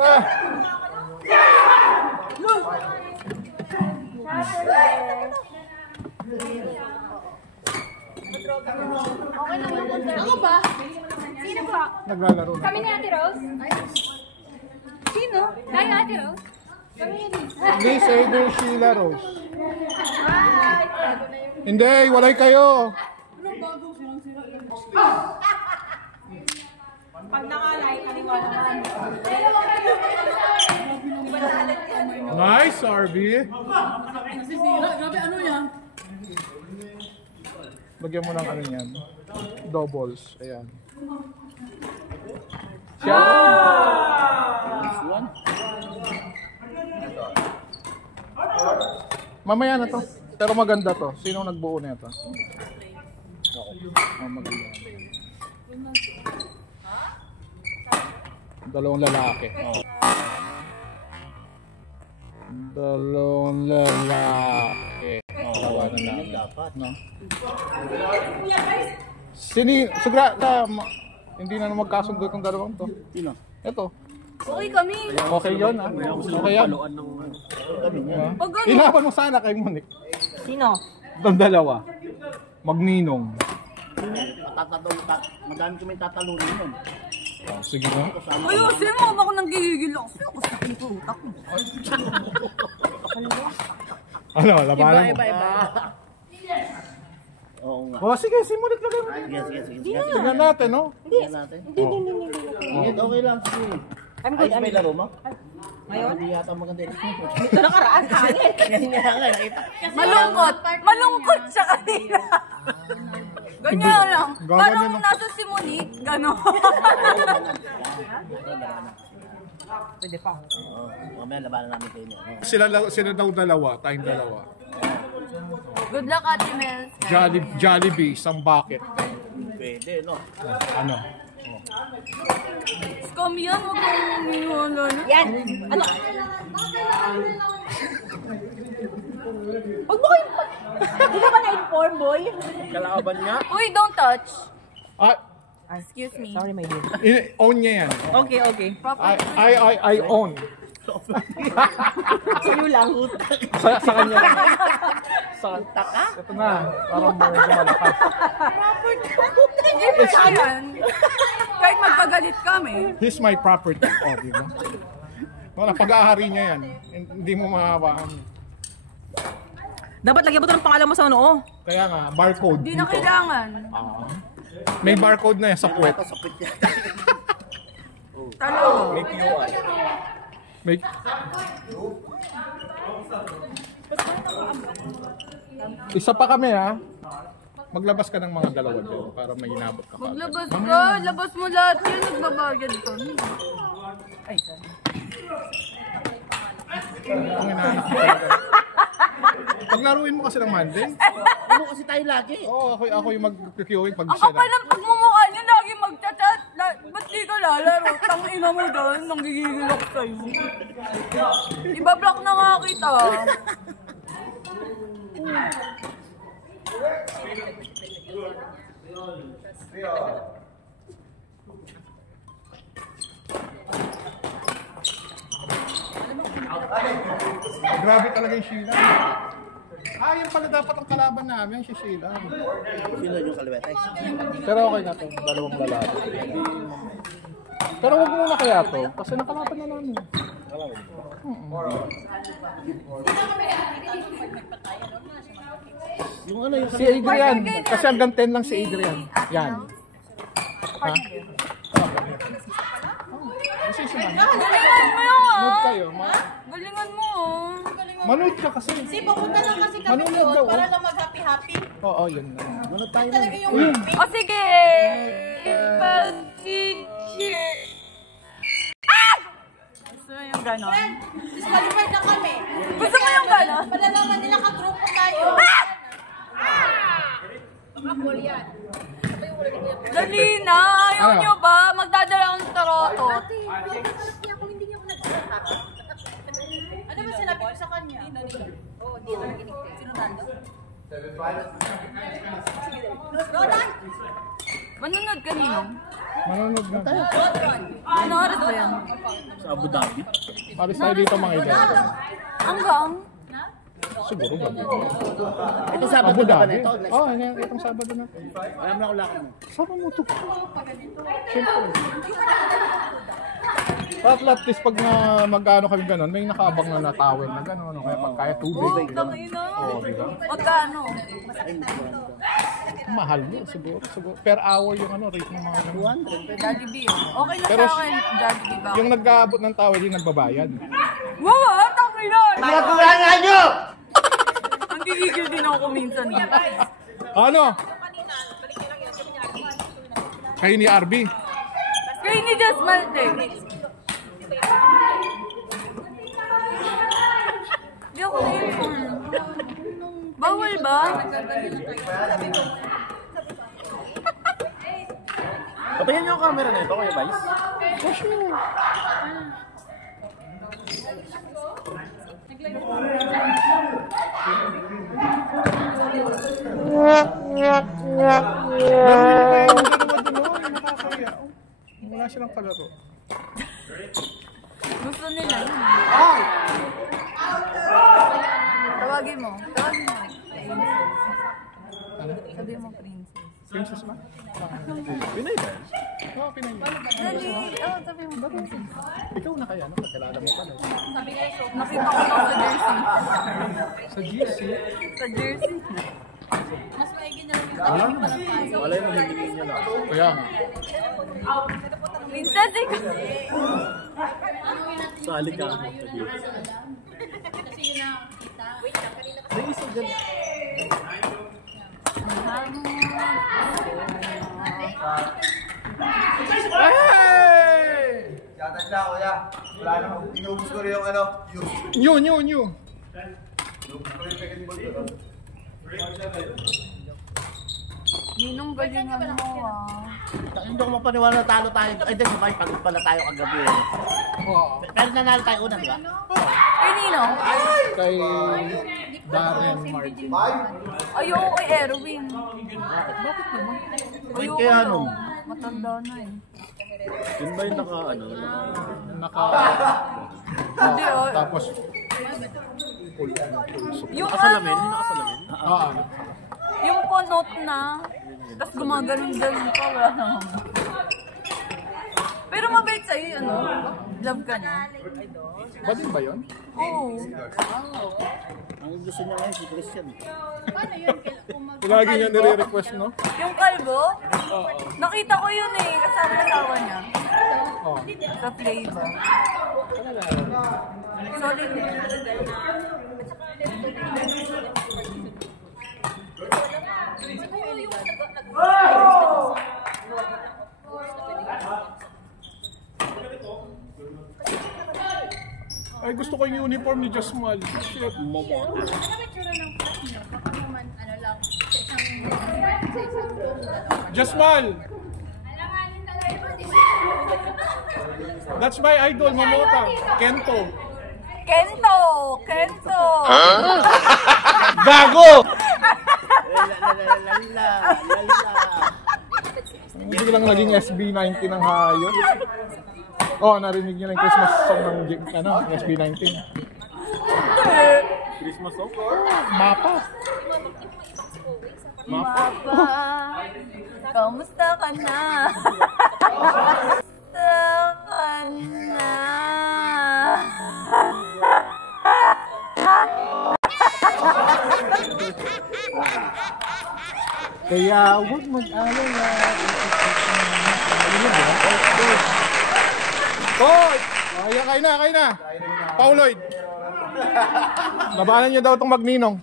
Okay lang yung ako ba? Sino ba? Naglalaro na. Kami ni Ate Rose? Sino? Tayo Ate Rose? Kami ni Miss Eder Sheila Rose. Hindi, walay kayo. Pag nakalay, kaliwa naman. Nice, Arby. Grabe, ano yan? Bagyan mo ng ano yan. Doubles. Ayan. Siya. Mamaya na to. Pero maganda to. Sino nagbuo na ito? Maganda. Dalawang lalaki. Dalawang lalaki. Tawanan namin dapat, no? Hindi na magkasundo itong dalawang to. Sino? Ito. Okay kami. Okay yun, ha? Okay yan. Ilaban mo sana kay Monique. Sino? Itong dalawa. Magninong. Madami kami tatalunin nun. Oh, sige na. Ayusin mo, ako nang gigigil ako. Kasi nakita ko utak mo. Ano, labanan mo? Iba. Oo nga. Oh, sige, si Monique lagay mo. Sige. Tignan natin, no? Tingnan natin. Hindi. Okay lang. Sige. Ayos may laro mo? Ngayon? Hindi yata maganda ito. Ito nakaraan, hangin. Kanya nga, nakita. Malungkot siya kanina. Ganyan lang. Gaganyan Parang lang. nasa si Monique, gano'n. Pwede pa. Oo. Mamaya labanan namin kayo niya. Sila daw dalawa, tayong dalawa. Good luck, Ate Mel. Jollibee, isang bucket. Pwede, no? Ano? Scam yan, huwag kang miniwala na. Yan. Ano? Huwag mo kayo. Hindi ka ba na-inform, boy? Kalaban nga. Uy, don't touch. Excuse me. Sorry, my dear. Own niya yan. Okay. I own. Sa'yo lang. Sa kanya lang. Ito na. Parang medyo malakas. Hindi mo yan. Kahit magpagalit kami. He's my property. Oh, di ba? Wala, pag-aahari niya yan. Hindi mo mahawakan. Dapat lagyan mo ito ng pangalan mo sa ano, oh. Kaya nga, barcode. Hindi na kailangan. May barcode na yan sa puwet. Talo. May QI. May... Isa pa kami, ha? Maglabas ka ng mga dalawa dyan para may inabot ka. Maglabas ka. Labas mo lahat yan. Nagbabayad ka. Ay, Ang inaanap ko. Paglaruin mo kasi ng Monday. Ano kasi tayo lagi? Oo, ako yung mag-queuing pag Ang kapal ng pagmumukha niya. Lagi mag-chat. Ba't di ka lalaro? Tangina mo doon. Nanggigigil ako sa'yo. Ibablock na nga kita. Grabe talaga yung Sheila. Yan pala dapat ang kalaban namin, si Sheila. Sino yung kaliwete? Pero okay na to, dalawang lalaki. Pero wag muna kaya to, kasi nakalaban na namin. Yung ano yung Si Adrian, kasi hanggang 10 lang si Adrian. Yan. Ha? Kasi si Manood. Galingan mo yun. Manood kayo. Galingan mo. Manood ka kasi. pupunta lang kasi kami Manood doon daw. para lang mag-happy-happy. Oo, yun na. Manood tayo Talaga na. yung O sige. Pag-chichi. Gusto mo yung gano'n? Disqualified na kami. Gusto mo yung gano'n? Malalaman nila ka-grupo tayo. Dali na. Ayaw nyo ba? Magdadala akong tarotot. Ano ba sinabi ko sa kanya? Oo, di ako nakinig. Sino nando? Roland! Manunod kanino? Manonood na. Ano oras ba yan? Sa Abu Dhabi. Paris tayo dito mga idol. Hanggang? Siguro gabi. Ito Sabado Abu na ba Dhabi. nito? Oo, itong Sabado na. Alam na wala ka mo. Sama mo to. Siyempre. At least pag mag-ano kami ganun, may nakaabang na towel na gano'n. Kaya pag kaya tubig. Tangina. Oo, diba? Magkano? Mahal yun siguro. Per hour yung rate ng mga ganun. Jollibee. Okay na Pero sa akin. Jollibee ba? Yung nag-aabot ng towel, yung nagbabayad. Wow, tangina. Pinagkulangan nyo! Ang gigigil din ako minsan. Ano? Kayo ni RB. Kaya ni Just Malte. Di ako na-inform. Bawal ba? Patayin nyo ang camera na ito, Kuya Vice. Wala silang kalaro. Gusto nila yun. Tawagin mo. Sabi mo, princess. Princess ba? Pinay ba? Oo, Pinay. Dali. Sabi mo, princess. Ikaw na kaya, no? Kakilala mo pa, no? Nakita ko lang sa jersey. Sa GC? Sa jersey. Mas maigi na lang yung Wala yung mahimingin nyo lang. Kaya nga. Princess, ikaw. Sali ka mo. kasi yun na kita. Wait lang, kanina kasi. May isa dyan. Hey! Tatanda ko ya. Wala na. Inubos ko rin yung ano. New. Inubos ko rin yung second ball ko. Ninong galingan mo Hindi ko mapaniwala na talo tayo. Ay, hindi, sabay, pagod pala tayo kagabi. Pero nanalo tayo una, di ba? Kay Nino? Kay Darren Martin. Ayoko kay Erwin. Bakit naman? Ayoko Kaya na. ano? Matanda na eh. Yun ba yung Naka... Hindi Tapos... Yung nakasalamin? ano, Yung nakasalamin? yung punot na, tapos gumaganon-ganon pa, wala naman. Pero mabait sa'yo yun, ano? Love ka niya. Ba din ba yun? Oo. Ang gusto niya ngayon si Christian. Paano yun? Lagi niya nire-request, no? Yung kalbo, nakita ko yun eh, kasama ng asawa niya. Oo. Sa flavor. Solid eh. Ay, gusto ko yung uniform ni Jasmal. Shit. Momo. Ano ba tsura ng class niyo? Baka naman, ano lang, sa isang room na lang. Jasmal! Alanganin talaga yun. That's my idol, Momota. Kento. Kento! Gago! Lalala. Hindi lang naging SB19 ng hayop. Oh, narinig niyo na yung Christmas song ng SB19. Christmas song? Mapa. Mapa, kamusta ka na? Kamusta ka na? Kaya huwag mag-alala. Coach! Kayo na. Pauloy. Labanan niyo daw itong magninong.